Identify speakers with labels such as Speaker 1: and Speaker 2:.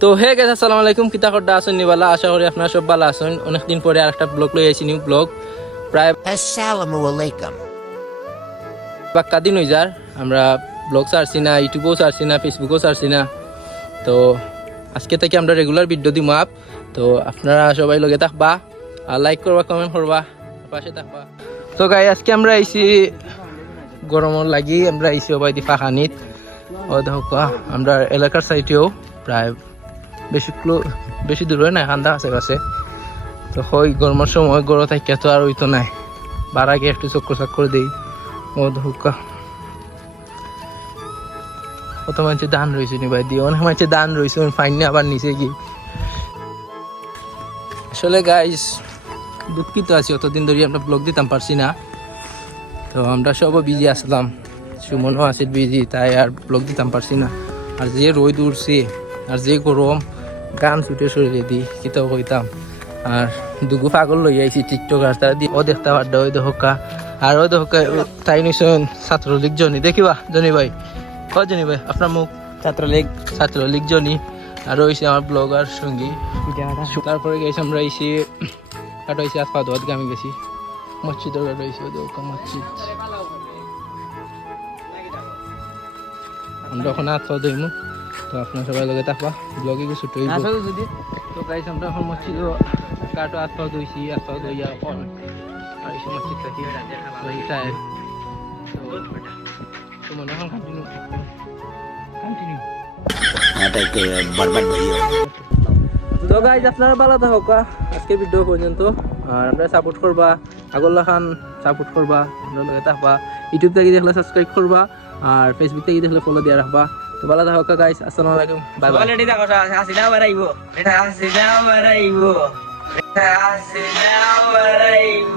Speaker 1: তো হে গেছে আসসালামু আলাইকুম। কিতা করদা আসুন নিবালা। আশা করি আপনারা সব ভালো আসুন অনেকদিন পরে আরেকটা ব্লগ লই আইছি নিউ ব্লগ। প্রায়
Speaker 2: Assalamu alaikum.
Speaker 1: বাক্কা দিন হয়ে যার। আমরা ব্লগ ছাড়ছি না ইউটিউবেও ছাড়ছি না ফেসবুকেও ছাড়ছি না। তো আজকে থেকে আমরা রেগুলার ভিডিও দিম আপ। তো আপনারা সবাই লগে থাকবা আর লাইক করবা কমেন্ট করবা পাশে থাকবা। তো গাই আজকে আমরা আইছি গরমর লাগি আমরা আইছি সবাই দি ফাঁকানিত ও দেখো আমরা এলাকার সাইটেও প্রায় বেশি ক্লো- বেশি দূরে নাই খান্দা আছে কাছে তো হয় গরমের সময় গরম থাকিয়া তো আর হইতো নাই। বার আগে একটু চক্কর চাক্কর দিই। ও ধোকা কত মানুষের দান রয়েছে নি ভাই দিয়ে অনেক মানুষের দান রয়েছে ফাইন আবার নিচে কি? আসলে গাইস দুঃখিত আছি, অতদিন ধরে আমরা ব্লগ দিতাম পারছি না। তো আমরা সবও বিজি আসলাম। সুমনও আছে বিজি তাই আর ব্লগ দিতাম পারছি না। আর যে রোদ উঠছে আর যে গরম গান ছুটে শরীরে দি কিতাও কইতাম আর দুগু পাগল লই আইছি টিকটক আর তারা দি ও দেখতে পারডা ওই দহকা। আর ওই দহকা তাই নিশ্চয় ছাত্রলীগ জনি। দেখিবা জনি ভাই? ক জনি ভাই? আপনার মুখ? ছাত্রলীগ। ছাত্রলীগ জনি। আর রয়েছে আমার ব্লগার সঙ্গী। তারপরে গেছি আমরা এসে কাটা হয়েছে আজ পা ধোয়াত আমি গেছি। মসজিদের রয়েছে দহকা মসজিদ আমরা ওখানে হাত পা তো আপনার সবাই লগে থাকবা ব্লগে কিছু ছুটি তো গাইস আমরা এখন মসজিদ কাটো ধুইছি হাত পা ধুইয়া এখন আর এসে মসজিদ থাকি এইটাই তো মনে এখন কন্টিনিউ কন্টিনিউ তো গাইজ আপনারা ভালো থাকুক আজকে ভিডিও পর্যন্ত আর আমরা সাপোর্ট করবা আগল্লা খান সাপোর্ট করবা আমরা লগে থাকবা। ইউটিউব থেকে দেখলে সাবস্ক্রাইব করবা, আর ফেসবুক থেকে দেখলে ফলো দিয়ে রাখবা। তো ভালো থাকুক গাইস আসসালামু আলাইকুম বাই বাই
Speaker 3: অলরেডি দেখো হাসিনা বাড়াইব। হাসিনা বাড়াইব। হাসিনা বাড়াইব।